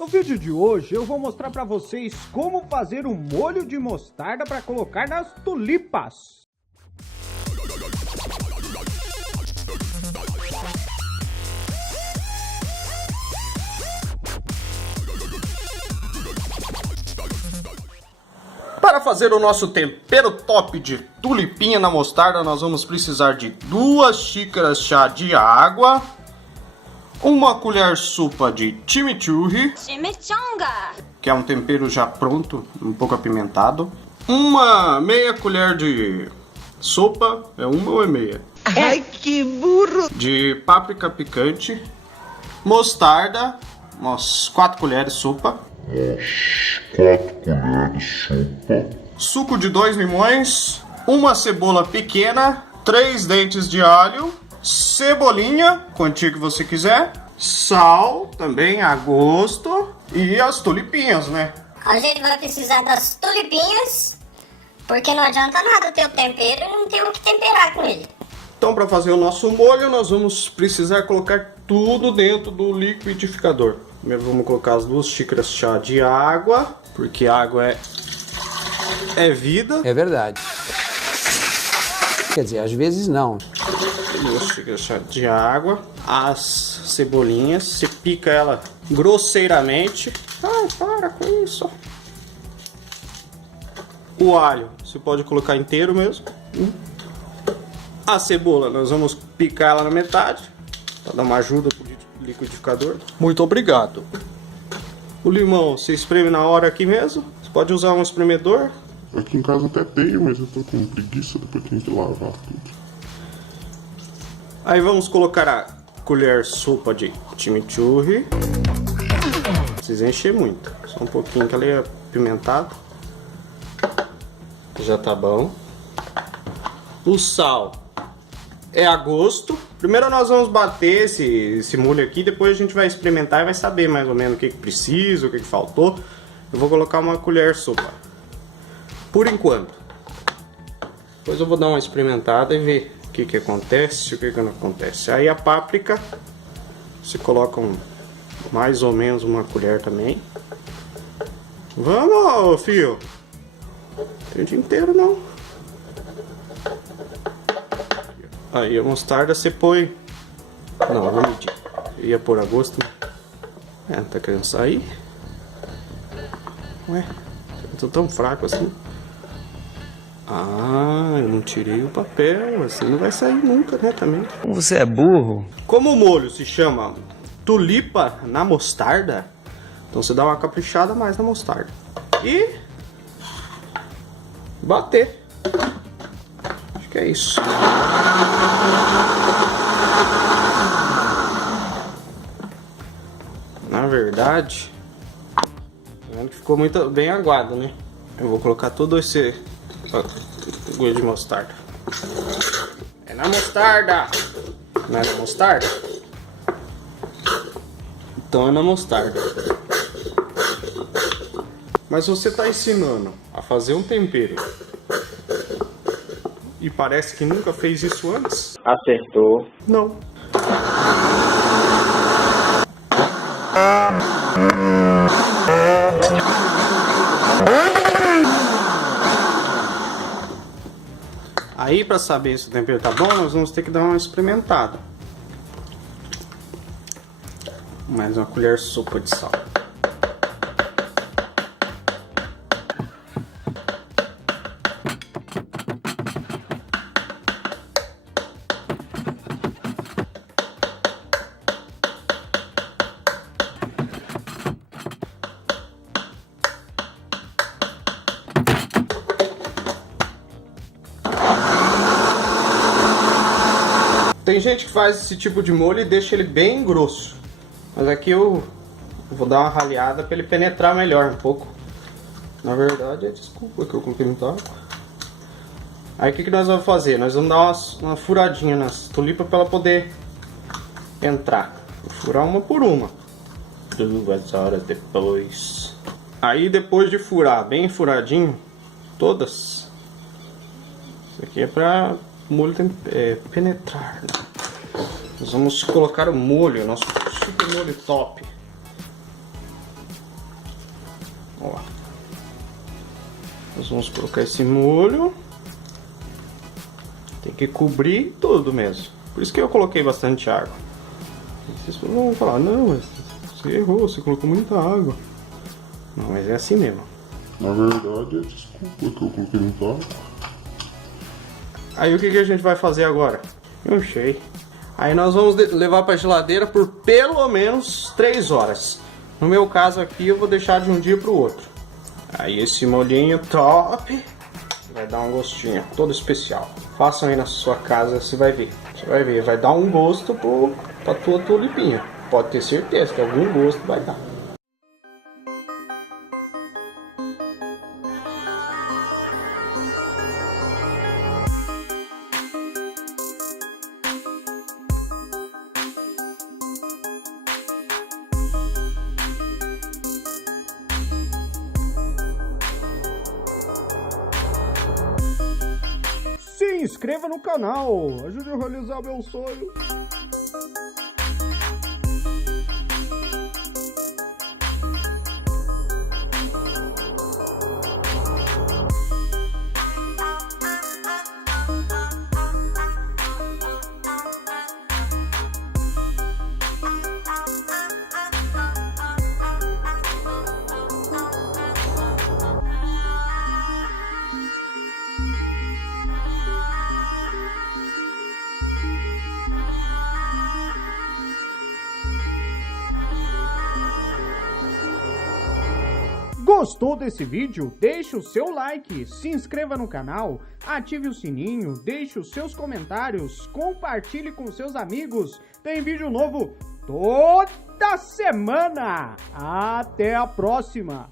No vídeo de hoje eu vou mostrar para vocês como fazer um molho de mostarda para colocar nas tulipas. Para fazer o nosso tempero top de tulipinha na mostarda, nós vamos precisar de 2 xícaras chá de água, 1 colher sopa de chimichurri, que é um tempero já pronto, um pouco apimentado, 1 meia colher de sopa, é 1 ou é meia? Ai, que burro! De páprica picante, mostarda, umas 4 colheres sopa, suco de 2 limões, 1 cebola pequena, 3 dentes de alho, cebolinha, quantia que você quiser, sal também a gosto e as tulipinhas, né? A gente vai precisar das tulipinhas, porque não adianta nada ter o tempero e não ter o que temperar com ele. Então, para fazer o nosso molho, nós vamos precisar colocar tudo dentro do liquidificador. Primeiro vamos colocar as 2 xícaras de chá de água, porque água é vida. É verdade. Quer dizer, às vezes não. 2 xícaras de chá de água, as cebolinhas, você pica ela grosseiramente. Ai, para com isso. O alho, você pode colocar inteiro mesmo. A cebola, nós vamos picar ela na metade, para dar uma ajuda pro liquidificador. Muito obrigado. O limão, você espreme na hora aqui mesmo. Você pode usar um espremedor. Aqui em casa até tenho, mas eu tô com preguiça, depois tem que lavar tudo. Aí vamos colocar a colher sopa de chimichurri. Não precisa encher muito, só um pouquinho que ela é apimentada. Já tá bom. O sal é a gosto. Primeiro nós vamos bater esse molho aqui, depois a gente vai experimentar e vai saber mais ou menos o que precisa, o que faltou. Eu vou colocar 1 colher sopa, por enquanto. Depois eu vou dar uma experimentada e ver o que acontece e o que não acontece. Aí a páprica, você coloca mais ou menos 1 colher também. Vamos, filho! Não tem o dia inteiro não. Aí a mostarda você põe... Não, eu vou medir. Eu ia pôr a gosto. Tá querendo sair? Ué, eu tô tão fraco assim. Ah, eu não tirei o papel. Assim não vai sair nunca, né, também. Você é burro. Como o molho se chama tulipa na mostarda, então você dá uma caprichada mais na mostarda. E... bater. Acho que é isso. Na verdade, tá vendo que ficou muito bem aguado, né? Eu vou colocar todo esse gosto de mostarda. É na mostarda! Não é na mostarda? Então é na mostarda. Mas você tá ensinando a fazer um tempero e parece que nunca fez isso antes? Acertou. Não. Aí, para saber se o tempero tá bom, nós vamos ter que dar uma experimentada. Mais 1 colher sopa de sal. Tem gente que faz esse tipo de molho e deixa ele bem grosso. Mas aqui eu vou dar uma raleada para ele penetrar melhor um pouco. Na verdade, desculpa que eu coloquei muita água. Aí o que nós vamos fazer? Nós vamos dar uma furadinha nas tulipas para ela poder entrar. Vou furar uma por uma. 2 horas depois. Aí depois de furar bem furadinho, todas. Isso aqui é para o molho penetrar, né? Nós vamos colocar o molho, nosso super molho top. Ó. Nós vamos colocar esse molho. Tem que cobrir tudo mesmo. Por isso que eu coloquei bastante água. Vocês vão falar, não, mas você errou, você colocou muita água. Não, mas é assim mesmo. Na verdade, desculpa que eu coloquei muita água. Aí o que a gente vai fazer agora? Não sei. Aí nós vamos levar para a geladeira por pelo menos 3 horas. No meu caso aqui eu vou deixar de um dia para o outro. Aí esse molhinho top vai dar um gostinho todo especial. Façam aí na sua casa, você vai ver. Você vai ver, vai dar um gosto pra tua tulipinha. Pode ter certeza que algum gosto vai dar. Se inscreva no canal, ajude a realizar meu sonho. Gostou desse vídeo? Deixe o seu like, se inscreva no canal, ative o sininho, deixe os seus comentários, compartilhe com seus amigos. Tem vídeo novo toda semana. Até a próxima!